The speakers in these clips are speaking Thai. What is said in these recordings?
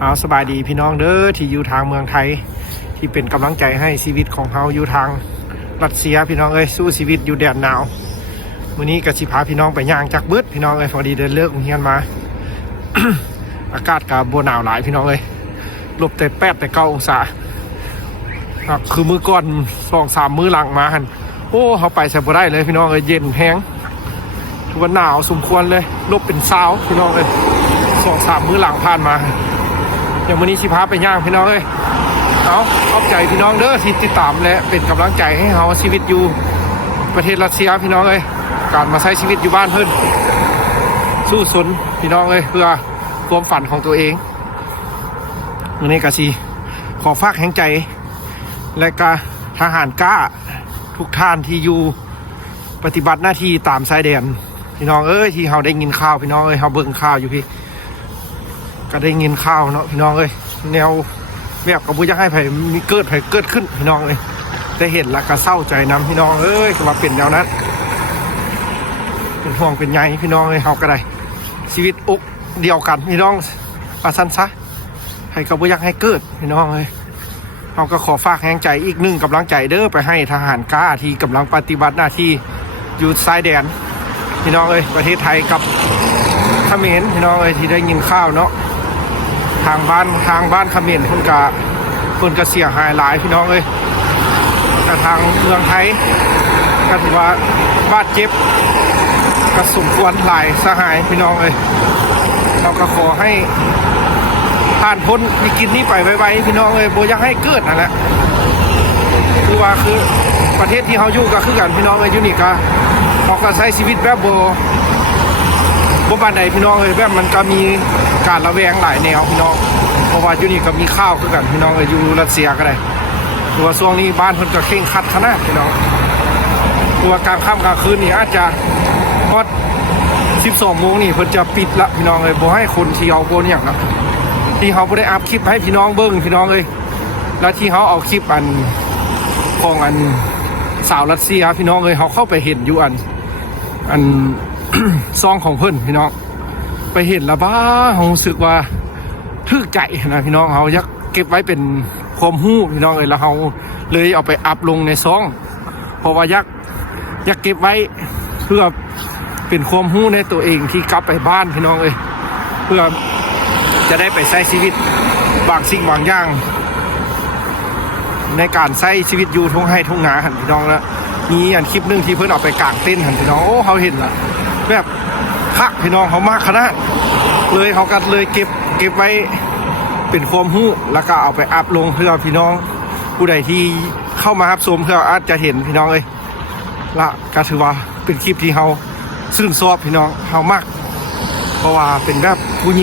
เอาสบายดีพี่น้องเด้อที่อยู่ทางเมืองไทยที่เป็นกำลังใจให้ชีวิตของเฮาอยู่ทางรัสเซียพี่น้องเอ้ยสู้ชีวิตอยู่แดนหนาวมื้อนี้ก็สิพาพี่น้องไปย่างจักบึดพี่น้องเอ้ยพอดีเดินเลิกโรงเรียนมา อากาศก็บ่หนาวหลายพี่น้องเอ้ยลบแต่8แต่9องศาคือมื้อก่อน 2-3 มื้อหลังมาหั่นโอ้เฮาไปใส่บ่ได้เลยพี่น้องเอ้ยเย็นแฮงถือว่าหนาวสมควรเลยลบเป็น20พี่น้องเอ้ย 2-3 มื้อหลังผ่านมาอย่างวันนี้สิพาไปย่างพี่น้องเอ้ยเอาขอบใจพี่น้องเด้อที่ติดตามและเป็นกำลังใจให้เฮาชีวิตอยู่ประเทศรัสเซียพี่น้องเอ้ยการมาใช้ชีวิตอยู่บ้านเพิ่นสู้สนพี่น้องเอ้ยเพื่อความฝันของตัวเองวันนี้ก็สิขอฝากแห่งใจและก็ทหารกล้าทุกท่านที่อยู่ปฏิบัติหน้าที่ตามชายแดนพี่น้องเอ้ยที่เฮาได้ยินข่าวพี่น้องเอ้ยเฮาเบิ่งข่าวอยู่พี่ก็ได้ยินข่าวเนาะพี่น้องเอ้ยแนวแบบก็บ่อยากให้ไผมีเกิดขึ้นพี่น้องเอ้ยได้เห็นแล้วก็เศร้าใจนำพี่น้องเอ้ยก็ว่าเป็นแนวนั้นเป็นห่วงเป็นใยพี่น้องเอ้ยเฮาก็ได้ชีวิตอกเดียวกันพี่น้องว่าซั่นซะให้ก็บ่อยากให้เกิดพี่น้องเอ้ยเฮาก็ขอฝากแรงใจอีกหนึ่งกำลังใจเด้อไปให้ทหารกล้าที่กำลังปฏิบัติหน้าที่อยู่ชายแดนพี่น้องเอ้ยประเทศไทยกับเขมรพี่น้องเอ้ยที่ได้ยินข่าวเนาะทางบ้านเขมรเพิ่นก็เสียหายหลายพี่น้องเอ้ยแต่ทางเมืองไทยก็ถือว่าบาดเจ็บก็สมควรหลายสหายพี่น้องเอ้ยเราก็ขอให้ผ่านพ้นวิกฤตนี้ไปไวๆพี่น้องเอ้ยบ่อยากให้เกิดนั่นแหละคือประเทศที่เฮาอยู่ก็คือกันพี่น้องเอ้ยอยู่นี่ก็เขาก็ใช้ชีวิตแบบบ่ปานใดพี่น้องเอ้ยแบบมันก็มีการระแวงหลายแนวพี่น้องเพราะว่าอยู่นี่ก็มีข้าวคือกันพี่น้องเอ้ยอยู่รัสเซียก็ได้ตัวช่วงนี้บ้านเพิ่นก็เคร่งครัดขนาดพี่น้องตัวกลางค่ำกลางคืนนี่อาจจะพอ12 โมงนี่เพิ่นจะปิดละพี่น้องเอ้ยบ่ให้คนเที่ยวบ่หยังนะที่เฮาบ่ได้อัพคลิปให้พี่น้องเบิ่งพี่น้องเอ้ยแล้วที่เฮาเอาคลิปของสาวรัสเซียพี่น้องเอ้ยเฮาเข้าไปเห็นอยู่อัน ซองของเพิ่นพี่น้องไปเห็นแล้วบ้ารู้สึกว่าทึกใจนะพี่น้องเฮาอยากเก็บไว้เป็นความรู้พี่น้องเอ้ยแล้วเฮาเลยเอาไปอัพลงในซองเพราะว่าอยากเก็บไว้เพื่อเป็นความรู้ในตัวเองที่กลับไปบ้านพี่น้องเอ้ยเพื่อจะได้ไปใช้ชีวิตบางสิ่งบางอย่างในการใช้ชีวิตอยู่ทุ่งไร่ทุ่งนาหั่นพี่น้องแล้วมีคลิปนึงที่เพิ่นเอาไปกางเต้นหั่นพี่น้องโอ้เฮาเห็นล่ะแบบคักพี่น้องเขามากขนาดเลยเขาก็เลยเก็บไว้เป็นความรู้แล้วก็เอาไปอัพลงเพื่อพี่น้องผู้ใดที่เข้ามารับชมเพื่ออาจจะเห็นพี่น้องเอ้ยละก็ถือว่าเป็นคลิปที่เขาชื่นชอบพี่น้องเขามากเพราะว่าเป็นแบบผู้ห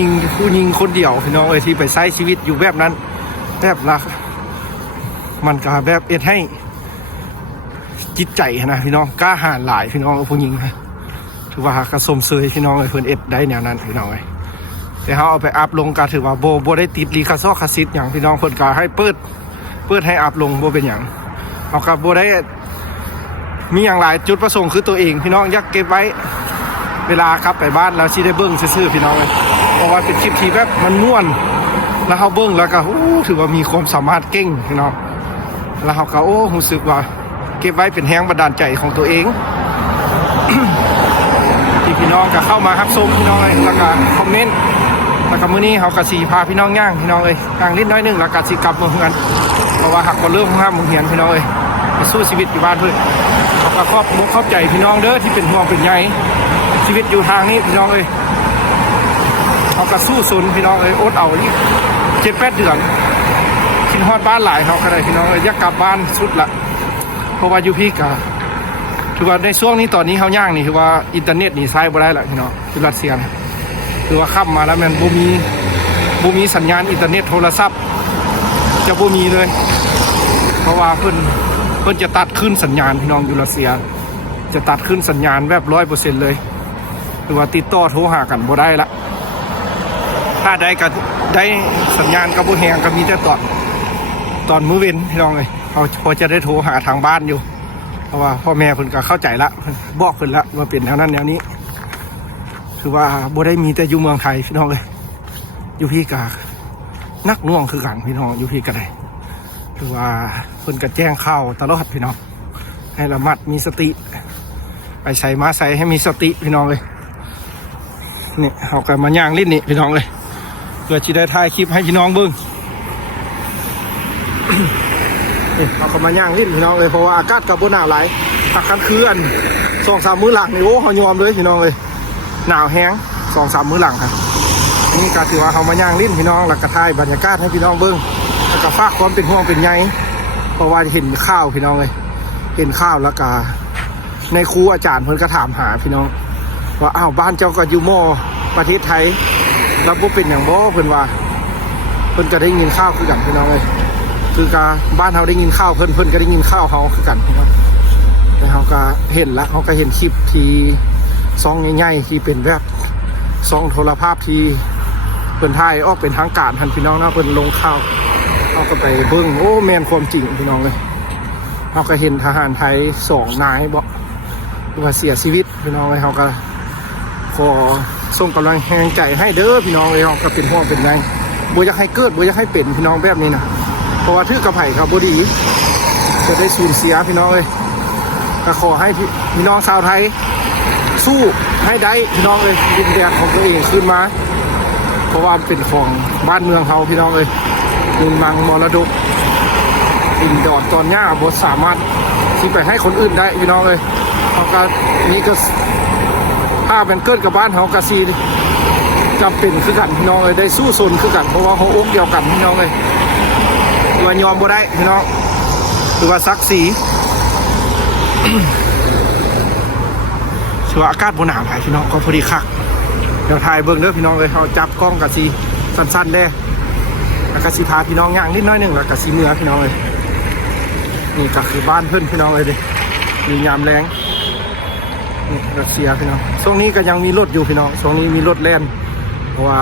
ญิงคนเดียวพี่น้องเอ้ยที่ไปใช้ชีวิตอยู่แบบนั้นแบบละมันก็แบบเอ็ดให้จิตใจนะพี่น้องกล้าหาญหลายพี่น้องผู้หญิงนะถือว่ากระสมเสยพี่น้องเอ้ยเพิ่นเอ็ดได้แนวนั้นพี่น้องเอ้ยแต่เขาเอาไปอัพลงก็ถือว่าบ่ได้ติดลิขสิทธิ์อย่างพี่น้องเพิ่นก็ให้เปิดให้อัพลงบ่เป็นหยังเอาก็บ่ได้มีอย่างหลายจุดประสงค์คือตัวเองพี่น้องอยากเก็บไว้เวลาครับไปบ้านแล้วสิได้เบิ่งซื่อๆพี่น้องเอ้ยเพราะว่าเป็นคลิปที่แบบมันม่วนแล้วเฮาเบิ่งแล้วก็ถือว่ามีความสามารถเก่งพี่น้องแล้วเฮาก็รู้สึกว่าเก็บไว้เป็นแรงบันดาลใจของตัวเอง ที่พี่น้องก็เข้ามารับชมพี่น้องเอ้ยแล้วก็คอมเมนต์แล้วก็มื้อนี้เฮาก็สิพาพี่น้องย่างพี่น้องเอ้ยย่างนิดน้อยนึงแล้วก็สิกลับมาเฮือนเพราะว่าหักบ่เริ่มห้ามโรงเรียนพี่น้องเอ้ยไปสู้ชีวิตอยู่บ้านเพิ่นขอบขอบใจพี่น้องเด้อที่เป็นห่วงเป็นใยชีวิตอยู่ทางนี้พี่น้องเอ้ยเฮาก็สู้สนพี่น้องเอ้ยอดเอานี่ 7-8 เดือนคิดฮอดบ้านหลายเฮาก็ได้พี่น้องเอ้ยอยากกลับบ้านสุดละเพราะว่าอยู่พี่ก็ถือว่าในช่วงนี้ตอนนี้เขาย่างนี่คือว่าอินเทอร์เน็ตนี่ใช้บ่ได้ละพี่น้องที่รัสเซียคือว่าค่ำมาแล้วมันบ่มีสัญญาณอินเทอร์เน็ตโทรศัพท์จะบ่มีเลยเพราะว่าเพิ่นจะตัดขึ้นสัญญาณพี่น้องอยู่รัสเซียจะตัดขึ้นสัญญาณแบบ 100% เลยคือว่าติดต่อโทรหากันบ่ได้ละถ้าได้ก็ได้สัญญาณก็บ่แฮงก็มีแต่ตอนมื้อเว้นพี่น้องเอ้ยเขาพอจะได้โทรหาทางบ้านอยู่เพราะว่าพ่อแม่เพิ่นก็เข้าใจละบอกเพิ่นละว่าเป็นแนวนั้นแนวนี้คือว่าบ่ได้มีแต่อยู่เมืองไทยพี่น้องเลยอยู่พี่ก็ นักหน่วงคือกันพี่น้องอยู่พี่ก็ได้คือว่าเพิ่นก็แจ้งข่าวตลอดพี่น้องให้ระมัดมีสติไปใส่มาใส่ให้มีสติพี่น้องเลยนี่เขาก็มาย่างลิ้นนี่พี่น้องเลยเพื่อที่ได้ถ่ายคลิปให้พี่น้องเบิ่ง นี่เขาก็มาย่างลิ้นพี่น้องเลยเพราะว่าอากาศกับบนหนาวหลายถ้าคันคืน2-3 มื้อหลังนี่โอ้เขายอมเลยพี่น้องเลยหนาวแห้ง2-3 มื้อหลังครับนี่ก็ถือว่าเขามาย่างลิ้นพี่น้องหลักกระทายบรรยากาศให้พี่น้องเบิ่งแล้วก็ฝากความเป็นห่วงเป็นใยเพราะว่าเห็นข้าวพี่น้องเลยเห็นข้าวแล้วก็ในครูอาจารย์เพิ่นก็ถามหาพี่น้องว่าอ้าวบ้านเจ้าก็อยู่มอประเทศไทยแล้วบ่เป็นอย่างบ่เพิ่นว่าเพิ่นก็ได้ยินข้าวคือกันพี่น้องเลยคือการบ้านเขาได้ยินข้าวเพิ่นก็ได้ยินข้าวเขาคือกันพี่น้องแต่เขาก็เห็นละเขาก็เห็นคลิปที่ซองง่ายๆที่เป็นแบบซองโทรภาพที่เพิ่นถ่ายออกเป็นทางการทันพี่น้องนะเพิ่นลงข้าวเขาก็ไปเบิ่งโอ้แม่นความจริงพี่น้องเลยเขาก็เห็นทหารไทย2 นายบอกว่าเสียชีวิตพี่น้องเลยเขาก็ขอส่งกำลังแรงใจให้เด้อพี่น้องเลยเขาก็เป็นห่วงเป็นใยบ่อยากให้เกิดบ่อยากให้เป็นพี่น้องแบบนี้นะเพราะว่าถือกระไผ่ครับบ่ดีจะได้สูญเสียพี่น้องเลยก็ขอให้พี่น้องชาวไทยสู้ให้ได้พี่น้องเลยดินแดนของตัวเองขึ้นมาเพราะว่าเป็นของบ้านเมืองเขาพี่น้องเลยดินมังมรดกดินดอดตอนหญ้าบ่สามารถที่ไปให้คนอื่นได้พี่น้องเลยเขาก็นี่ก็ถ้าเป็นเกิดกับบ้านเขากะซีจำเป็นคือกันพี่น้องเลยได้สู้สนคือกันเพราะว่าเขาอกเดียวกันพี่น้องเลยตัวยอมบ่ได้พี่น้องตัวว่าซักสีชัวอากาศบนหนาวถ่ายพี่น้องก็พอดีคักเดี๋ยวถ่ายเบิ่งเด้อพี่น้องเลยเขาจับกล้องกะซีสั้นๆเด้แล้วกะซีพาพี่น้องย่างนิดน้อยหนึ่งแล้วกะซีเนื้อพี่น้องเลยนี่ก็คือบ้านเพื่อนพี่น้องเลยดิมียามแรงนี่รัสเซียพี่น้องช่วงนี้ก็ยังมีรถอยู่พี่น้องช่วงนี้มีรถแล่นเพราะว่า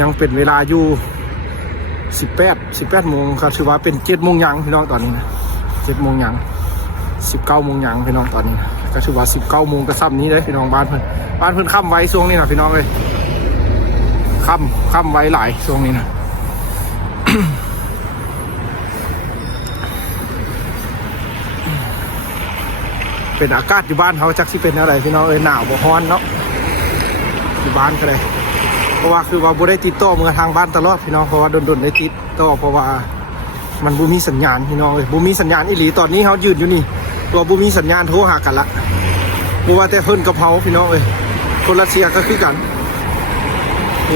ยังเป็นเวลาอยู่18 โมงครับถือว่าเป็น7 โมงยังพี่น้องตอนนี้นะ7 โมงยัง19 โมงยังพี่น้องตอนนี้ก็ถือว่า19 โมงก็ซ้ำนี้เลยพี่น้องบ้านเพื่อนค่ำไว้ช่วงนี้นะพี่น้องเลยค่ำไว้หลายช่วงนี้นะ เป็นอากาศอยู่บ้านเขาจักที่เป็นอะไรพี่น้องหนาวบ่ฮ้อนเนาะอยู่บ้านก็เลยเพราะว่าคือว่าบ่ได้ติดต่อเมื่อทางบ้านตลอดพี่น้องเพราะว่าดนได้ติดต่อเพราะว่ามันบ่มีสัญญาณพี่น้องบ่มีสัญญาณอีหลีตอนนี้เขายืนอยู่นี่ตัวบ่มีสัญญาณโทรหากันละบ่ว่าแต่เพิ่นกับเฮาพี่น้องคนรัสเซียก็คือกัน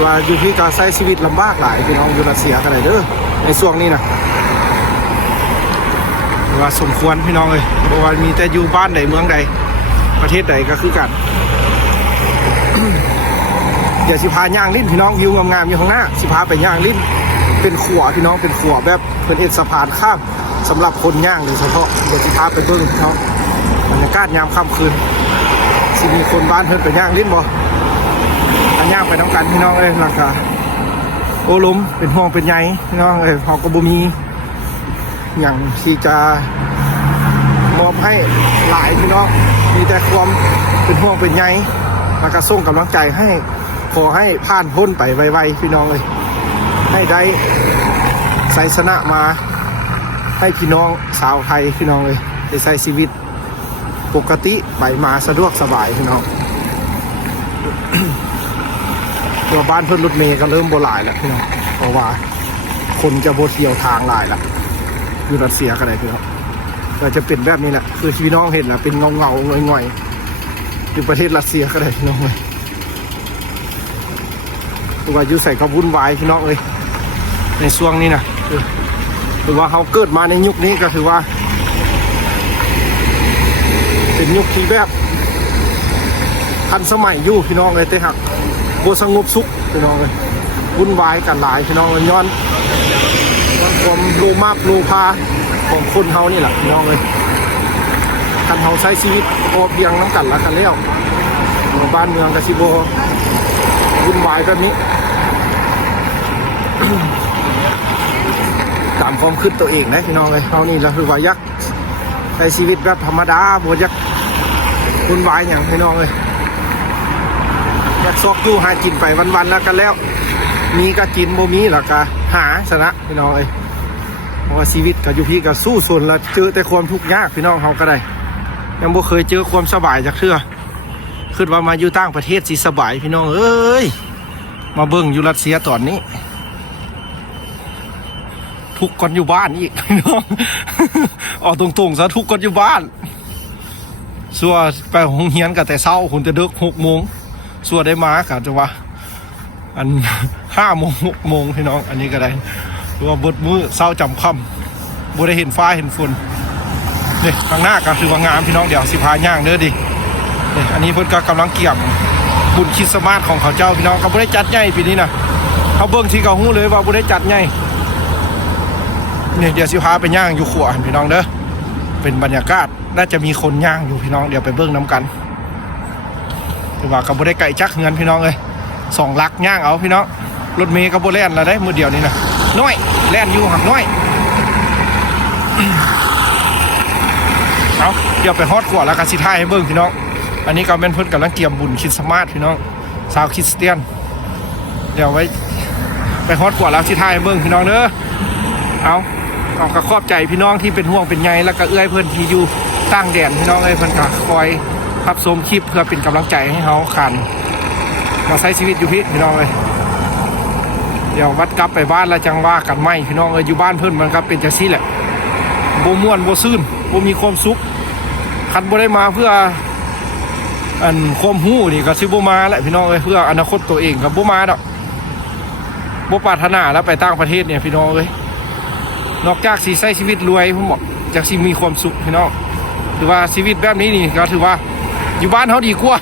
ว่าอยู่ที่การใช้ชีวิตลำบากหลายพี่น้องอยู่รัสเซียก็ได้เด้อในช่วงนี้นะว่าสมควรพี่น้องเพราะว่ามีแต่อยู่บ้านใดเมืองใดประเทศใดก็คือกัน เดี๋ยวสิพาย่างลิ้นพี่น้องวิวงามๆอยู่ข้างหน้าสิพาไปย่างลิ้นเป็นขัวพี่น้องเป็นขัวแบบเป็นเอ็ดสะพานข้ามสำหรับคนย่างโดยเฉพาะเดี๋ยวสิพาไปเบิ่งพี่น้องบรรยากาศยามค่ำคืนสิมีคนบ้านเพิ่นไปย่างลิ้นบ่อันย่างไปน้ำกันพี่น้องหลังคาโอ้ล้มเป็นห่วงเป็นใยพี่น้องเฮาก็บ่มีอย่างที่จะมอบให้หลายพี่น้องมีแต่ความเป็นห่วงเป็นใยแล้วก็ส่งกำลังใจให้ขอให้ผ่านพ้นไปไวๆพี่น้องเลยให้ได้ไสชนะมาให้พี่น้องชาวไทยพี่น้องเลยได้ใช้ชีวิตปกติไปมาสะดวกสบายพี่น้อง ตัวบ้านเพิ่นรถเมย์ก็เริ่มโบราณแล้วพี่น้องเพราะว่าคนจะโบเที่ยวทางหลายแล้วอยู่รัสเซียกันเลยพี่น้องก็จะเป็นแบบนี้แหละคือพี่น้องเห็นนะเป็นเงาๆง่อยๆอยู่ประเทศรัสเซียก็ได้พี่น้องเลยตัวอยู่ใส่กระวุ่นวายพี่น้องเลยในช่วงนี้นะถือว่าเขาเกิดมาในยุคนี้ก็ถือว่าเป็นยุคที่แบบทันสมัยอยู่พี่น้องเลยแต่หักโบสงบสุขพี่น้องเลยวุ่นวายกันหลายพี่น้องเลยย้อนความโลภโลภะของคนเฮานี่แหละพี่น้องเลยกันเฮาใช้ชีวิตพอเพียงน้ำกันละกันแล้วบ้านเมืองกสิโบวุ่นวายแบบนี้ ตามความคิดตัวเองนะพี่น้องเลยเฮานี่เราคือว่ายักใช้ชีวิตแบบธรรมดาบ่ยักวุ่นวายอย่างพี่น้องเลยอยากซอกอยู่หากินไปวันๆแล้วกันแล้ว มีก็กินบ่มีแล้วก็หาชนะพี่น้องเอ้ยเพราะว่าชีวิตก็อยู่พี่ก็สู้สุดละเจอแต่ความทุกข์ยากพี่น้องเขาก็ได้ยังบ่เคยเจอความสบายจากเทื่อคิดว่ามาอยู่ต่างประเทศสิสบายพี่น้องเอ้ยมาเบิ่งอยู่รัสเซียตอนนี้ทุกคนอยู่บ้านอีกพี่น้องออกตรงๆซะทุกคนอยู่บ้านสัวไปโรงเรียนกันแต่เช้าคุณจะเดึก6 โมงสัวได้มากันจังว่าอัน5 โมง6 โมงพี่น้องอันนี้ก็ได้หรือว่าบดมือเช้าจำค่ำบ่ได้เห็นฟ้าเห็นฝนนี่ข้างหน้าก็ถือว่างามพี่น้องเดี๋ยวสิพาย่างเด้อดินี่อันนี้เพิ่นก็กำลังเกี่ยมบุญคริสต์มาสของเขาเจ้าพี่น้องเขาบ่ได้จัดใหญ่ปีนี้นะเขาเบิ่งที่เขาฮู้เลยว่าบ่ได้จัดใหญ่นี่เดี๋ยวสิพาไปย่างอยู่ขัวพี่น้องเด้อเป็นบรรยากาศน่าจะมีคนย่างอยู่พี่น้องเดี๋ยวไปเบิ่งน้ำกันถือว่าเขาบ่ได้ไก่จักเงินพี่น้องเลย2 ลักย่างเอาพี่น้องรถเมย์ก็บ่แล่นแล้วได้มื้อเดียวนี้นะน้อยแล่นอยู่หักน้อยเอาเดี๋ยวไปฮอดขัวแล้วก็สิถ่ายให้เบิ่งพี่น้องอันนี้ก็เป็นเพิ่นกำลังเกี่ยมบุญคริสต์มาสพี่น้องชาวคริสเตียนเดี๋ยวไว้ไปฮอดขัวแล้วสิถ่ายให้เบิ่งพี่น้องเด้อเอาก็ขอบใจพี่น้องที่เป็นห่วงเป็นใยแล้วก็เอื้อยเพิ่นที่อยู่ต่างแดนพี่น้องเอ้ยเพิ่นก็คอยรับชมคลิปเพื่อเป็นกำลังใจให้เฮาขันมาใช้ชีวิตอยู่พี่น้องเอ้ยเดี๋ยววัดกลับไปบ้านแล้วจังว่ากันใหม่พี่น้องเอ้ยอยู่บ้านเพิ่นมันก็เป็นจังซี่แหละบ่ม่วนบ่ซื่นบ่มีความสุขคันบ่ได้มาเพื่ออันความรู้นี่ก็สิบ่มาแหละพี่น้องเอ้ยเพื่ออนาคตตัวเองก็บ่มาดอกบ่ปรารถนาแล้วไปต่างประเทศเนี่ยพี่น้องเอ้ยนอกจากสิใช้ชีวิตรวยผมบอกจากสิมีความสุขพี่น้องถือว่าชีวิตแบบนี้นี่ก็ถือว่าอยู่บ้านเขาดีกว่า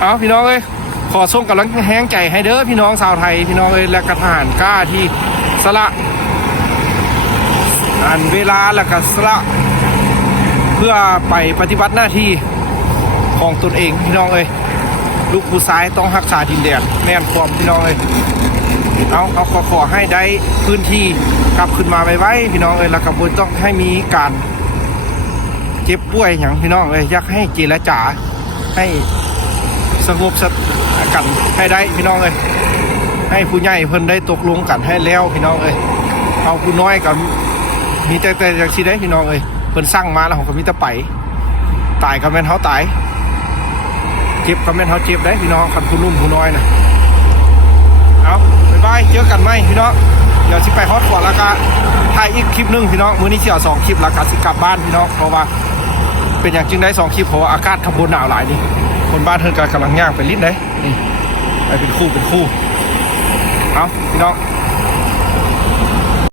เอาพี่น้องเอ้ยขอส่งกำลังแห้งใจให้เด้อพี่น้องชาวไทยพี่น้องเอ้ยและกระทหารกล้าที่สละอันเวลาและก็สละเพื่อไปปฏิบัติหน้าที่ของตนเองพี่น้องเอ้ยลูกผู้ชายต้องรักษาดินแดนแม่นความพี่น้องเอ้ยเอาขอให้ได้พื้นที่กลับขึ้นมาไว้พี่น้องเอ้ยแล้วก็บ่ต้องให้มีการเจ็บป่วยอย่างพี่น้องเอ้ยอยากให้เจรจาให้สงบกันให้ได้พี่น้องเอ้ยให้ผู้ใหญ่เพิ่นได้ตกลงกันให้แล้วพี่น้องเอ้ยเอาผู้น้อยกันมีแต่อย่างที่ได้พี่น้องเอ้ยเพิ่นสั่งมาแล้วของก็มีแต่ไปตายก็แม่นเฮาตายเจ็บก็แม่นเฮาเจ็บได้พี่น้องคันผู้นุ่มผู้น้อยนะเอาบ๊ายบายเจอกันไหมพี่น้องเดี๋ยวสิไปฮอตกว่าแล้วก็ถ่ายอีกคลิปนึงพี่น้องมื้อนี้สิเอา2 คลิปแล้วก็สิกลับบ้านพี่น้องเพราะว่าเป็นอย่างจึงได้2 คลิปเพราะว่าอากาศข้างบนหนาวหลายนี่คนบ้านเพิ่นก็กำลังย่างไปลิ้นได้นี่ไปเป็นคู่เอาพี่น้อง